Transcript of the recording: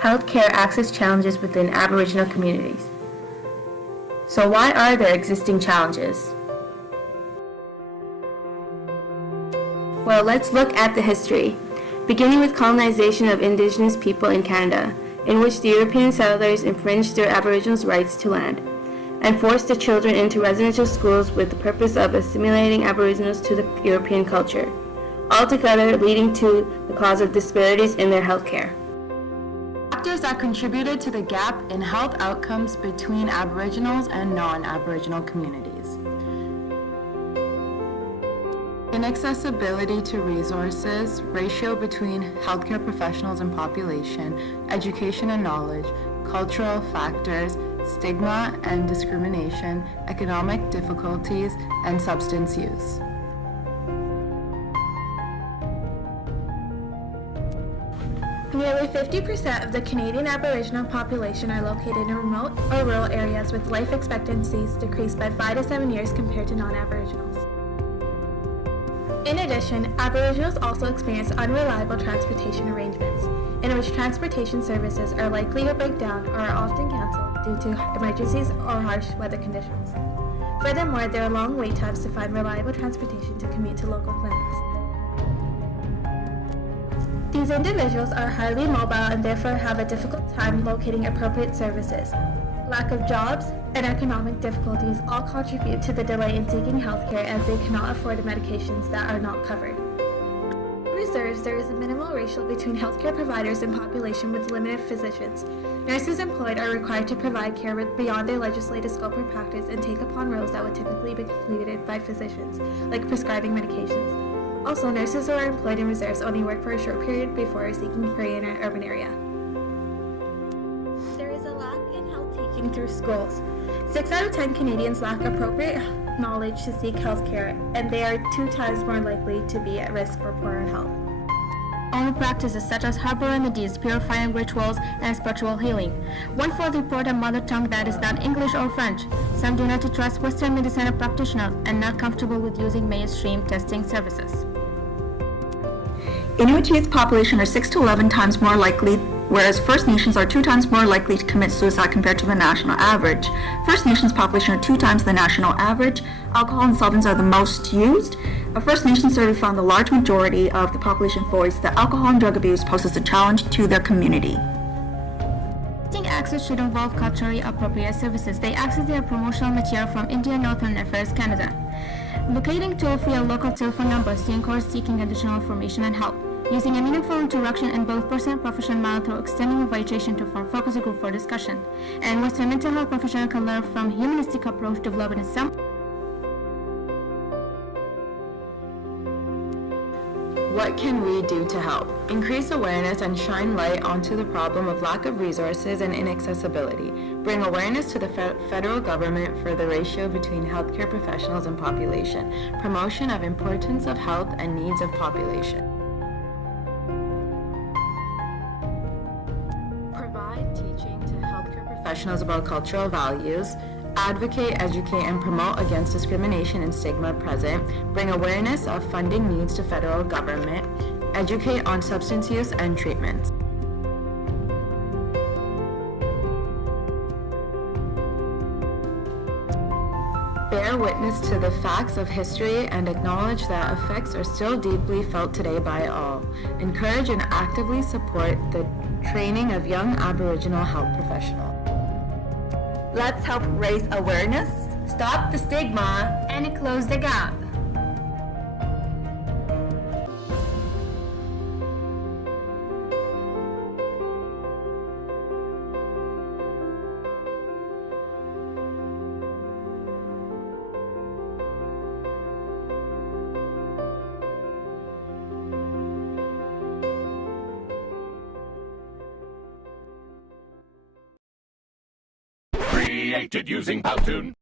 healthcare access challenges within Aboriginal communities. So why are there existing challenges? Well, let's look at the history, beginning with colonization of Indigenous people in Canada, in which the European settlers infringed their Aboriginals' rights to land, and forced the children into residential schools with the purpose of assimilating Aboriginals to the European culture, altogether leading to the cause of disparities in their health care. Factors that contributed to the gap in health outcomes between Aboriginals and non-Aboriginal communities. Inaccessibility to resources, ratio between healthcare professionals and population, education and knowledge, cultural factors, stigma and discrimination, economic difficulties, and substance use. Nearly 50% of the Canadian Aboriginal population are located in remote or rural areas with life expectancies decreased by 5 to 7 years compared to non-Aboriginals. In addition, Aboriginals also experience unreliable transportation arrangements, in which transportation services are likely to break down or are often cancelled due to emergencies or harsh weather conditions. Furthermore, there are long wait times to find reliable transportation to commute to local clinics. These individuals are highly mobile and therefore have a difficult time locating appropriate services. Lack of jobs and economic difficulties all contribute to the delay in seeking healthcare as they cannot afford medications that are not covered. In reserves, there is a minimal ratio between healthcare providers and population with limited physicians. Nurses employed are required to provide care beyond their legislative scope of practice and take upon roles that would typically be completed by physicians, like prescribing medications. Also, nurses who are employed in reserves only work for a short period before seeking career in an urban area. There is a lack in health teaching through schools. 6 out of 10 Canadians lack appropriate knowledge to seek health care, and they are 2 times more likely to be at risk for poorer health. Old practices such as herbal remedies, purifying rituals, and spiritual healing. 1/4 report a mother tongue that is not English or French. Some do not trust Western medicine practitioners and not comfortable with using mainstream testing services. Inuit youth population are 6 to 11 times more likely, whereas First Nations are 2 times more likely to commit suicide compared to the national average. First Nations population are 2 times the national average. Alcohol and substances are the most used. A First Nations survey found the large majority of the population voiced that alcohol and drug abuse poses a challenge to their community. Access should involve culturally appropriate services. They access their promotional material from India Northern Affairs Canada. Locating toll-free or local telephone numbers to encourage seeking additional information and help. Using a meaningful interaction in both person and professional manner through extending invitation to form focus group for discussion. And Western mental health professional can learn from humanistic approach developed in some. What can we do to help? Increase awareness and shine light onto the problem of lack of resources and inaccessibility. Bring awareness to the federal government for the ratio between healthcare professionals and population. Promotion of importance of health and needs of population. Provide teaching to healthcare professionals about cultural values. Advocate, educate, and promote against discrimination and stigma present. Bring awareness of funding needs to federal government. Educate on substance use and treatments. Bear witness to the facts of history and acknowledge that effects are still deeply felt today by all. Encourage and actively support the training of young Aboriginal health professionals. Let's help raise awareness, Stop the stigma And close the gap. Created using Powtoon.